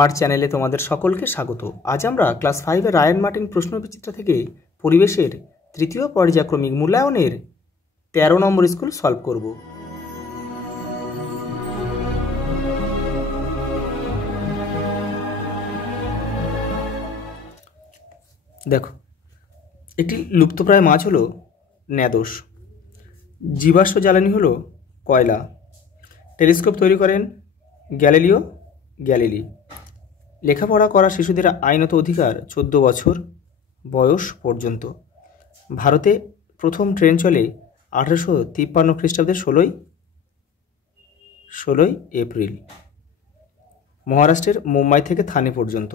স্মার্ট চ্যানেলে তোমাদের সকলকে স্বাগত। আজ আমরা ক্লাস 5 রায়ান মার্টিন প্রশ্নবিচিত্র থেকে পরিবেশের তৃতীয় পর্যায়ক্রমিক মূল্যায়নের 13 নম্বর স্কুল সলভ করব। দেখো, একটি লুপ্তপ্রায় মাছ হলো ন্যাদোস। জীবাশ্ম জ্বালানি হলো কয়লা। টেলিস্কোপ তৈরি করেন গ্যালিলিও গ্যালিলি। লেখাপড়া করা শিশুদের আইনত অধিকার 14 বছর বয়স পর্যন্ত। ভারতে প্রথম ট্রেন চলে 1853 খ্রিস্টাব্দের 16ই এপ্রিল। মহারাষ্ট্রের মুম্বাই থেকে থানে পর্যন্ত।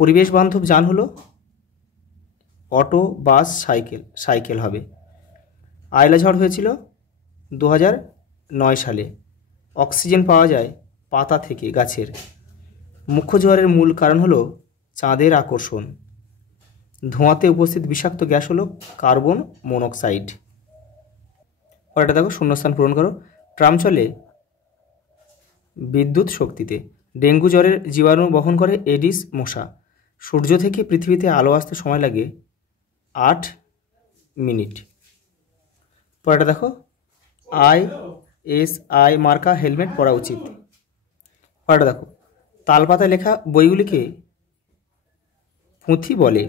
পরিবেশ বান্ধব যান হলো অটো, বাস, সাইকেল হবে। আয়লা ঝড় হয়েছিল 2009 সালে। অক্সিজেন পাওয়া যায় পাতা থেকে, গাছের। মুখ্য জোয়ারের মূল কারণ হলো চাঁদের আকর্ষণ। ধোঁয়াতে উপস্থিত বিষাক্ত গ্যাস হলো কার্বন মনোক্সাইড। পরেরটা দেখো, শূন্যস্থান পূরণ করো। ট্রাম চলে বিদ্যুৎ শক্তিতে। ডেঙ্গু জ্বরের জীবাণু বহন করে এডিস মশা। সূর্য থেকে পৃথিবীতে আলো আসতে সময় লাগে 8 মিনিট। পরেরটা দেখো, ISI মার্কা হেলমেট পরা উচিত। পরেরটা দেখো, তালপাতায় লেখা বইগুলিকে পুঁথি বলে।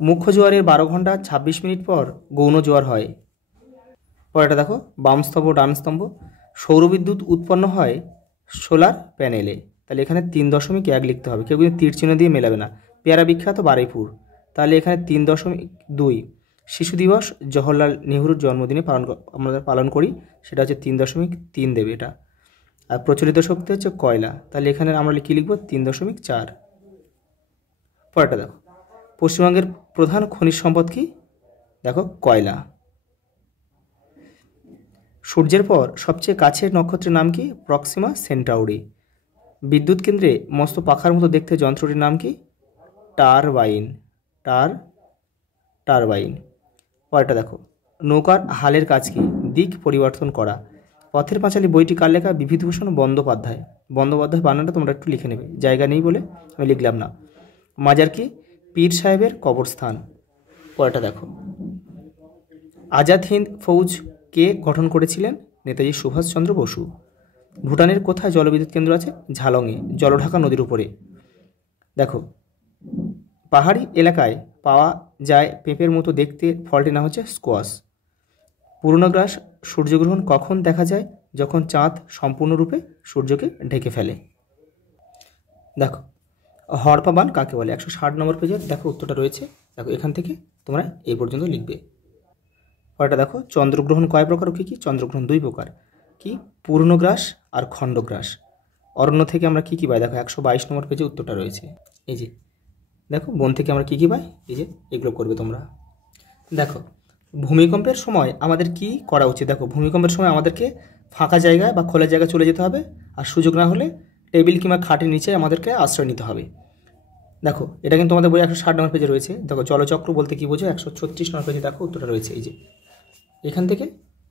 মুখ্য জোয়ারের 12 ঘন্টা 26 মিনিট পর গৌণ জোয়ার হয়। পরেরটা দেখো, বাম স্তম্ভ ডান স্তম্ভ। সৌরবিদ্যুৎ উৎপন্ন হয় সোলার প্যানেলে। তাহলে এখানে 3.1 লিখতে হবে। কেউ কিন্তু তীর চিহ্ন দিয়ে মেলাবে না। পেয়ারা বিখ্যাত বারুইপুর। তাহলে এখানে 3.2। শিশু দিবস জওহরলাল নেহরুর জন্মদিনে আমরা পালন করি, সেটা হচ্ছে 3.3 দেবে এটা। আর প্রচলিত শক্তি হচ্ছে কয়লা। তাহলে এখানে আমরা কী লিখব? 3.4। পরেরটা দেখো, পশ্চিমবঙ্গের প্রধান খনিজ সম্পদ কি? দেখো, কয়লা। সূর্যের পর সবচেয়ে কাছের নক্ষত্রের নাম কি? Proxima Centauri. বিদ্যুৎ কেন্দ্রে মস্ত পাখার মতো দেখতে যন্ত্রটির নাম কি? টারবাইন। টারবাইন। পরেরটা দেখো, নৌকার হালের কাজ কি? দিক পরিবর্তন করা। পথের পাঁচালী বইটি কার লেখা? বিভূতিভূষণ বন্দ্যোপাধ্যায়। বানানটা তোমরা একটু লিখে নেবে, জায়গা নেই বলে আমি লিখলাম না। মাজার কি? পীর সাহেবের কবরস্থান। পরেরটা দেখো, আজাদ হিন্দ ফৌজ কে গঠন করেছিলেন? নেতাজি সুভাষচন্দ্র বসু। ভুটানের কোথায় জলবিদ্যুৎ কেন্দ্র আছে? ঝালংয়ে, জলঢাকা নদীর উপরে। দেখো, পাহাড়ি এলাকায় পাওয়া যায় পেঁপের মতো দেখতে ফলটির নাম হচ্ছে স্কোয়াশ। পূর্ণগ্রাস সূর্যগ্রহণ কখন দেখা যায়? যখন চাঁদ সম্পূর্ণরূপে সূর্যকে ঢেকে ফেলে। দেখো, হরপা বান কাকে বলে? 160 নম্বর পেজের দেখো উত্তরটা রয়েছে। দেখো, এখান থেকে তোমরা এই পর্যন্ত লিখবে। পরেরটা দেখো, চন্দ্রগ্রহণ কয় প্রকার ও কী কী? চন্দ্রগ্রহণ 2 প্রকার। কি? পূর্ণগ্রাস আর খণ্ডগ্রাস। অরণ্য থেকে আমরা কী কী পাই? দেখো, 122 নম্বর পেজে উত্তরটা রয়েছে। এই যে দেখো, বন থেকে আমরা কী কী পাই? এই যে এগুলো করবে তোমরা। দেখো, ভূমিকম্পের সময় আমাদের কি করা উচিত? দেখো, ভূমিকম্পের সময় আমাদেরকে ফাঁকা জায়গায় বা খোলা জায়গায় চলে যেতে হবে। আর সুযোগ না হলে টেবিল কিংবা খাটের নিচে আমাদেরকে আশ্রয় নিতে হবে। দেখো, এটা কিন্তু আমাদের বই 160 নম্বর পেজে রয়েছে। দেখো, জলচক্র বলতে কি বোঝো? 136 নম্বর পেজে দেখো উত্তরটা রয়েছে। এই যে এখান থেকে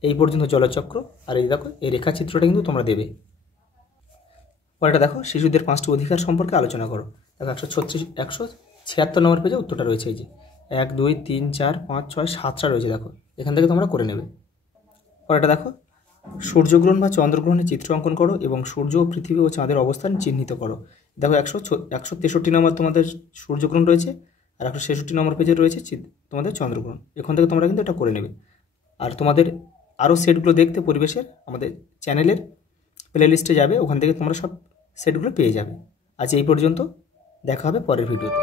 এই পর্যন্ত জলচক্র। আর এই দেখো, এই রেখাচিত্রটা কিন্তু তোমরা দেবে। পরেরটা দেখো, শিশুদের 5টি অধিকার সম্পর্কে আলোচনা করো। দেখো, 176 নম্বর পেজে উত্তরটা রয়েছে। এই যে 1, 2, 3, 4, 5, 6, 7টা রয়েছে। দেখো, এখান থেকে তোমরা করে নেবে। পরেরটা দেখো, সূর্যগ্রহণ বা চন্দ্রগ্রহণের চিত্র অঙ্কন করো এবং সূর্য, পৃথিবী ও চাঁদের অবস্থান চিহ্নিত করো। দেখো, 163 নম্বর তোমাদের সূর্যগ্রহণ রয়েছে, আর 166 নম্বর পেজে রয়েছে তোমাদের চন্দ্রগ্রহণ। এখান থেকে তোমরা কিন্তু এটা করে নেবে। আর তোমাদের আরও সেটগুলো দেখতে পরিবেশের আমাদের চ্যানেলের প্লে লিস্টে যাবে, ওখান থেকে তোমরা সব সেটগুলো পেয়ে যাবে। আজ এই পর্যন্ত, দেখা হবে পরের ভিডিওতে।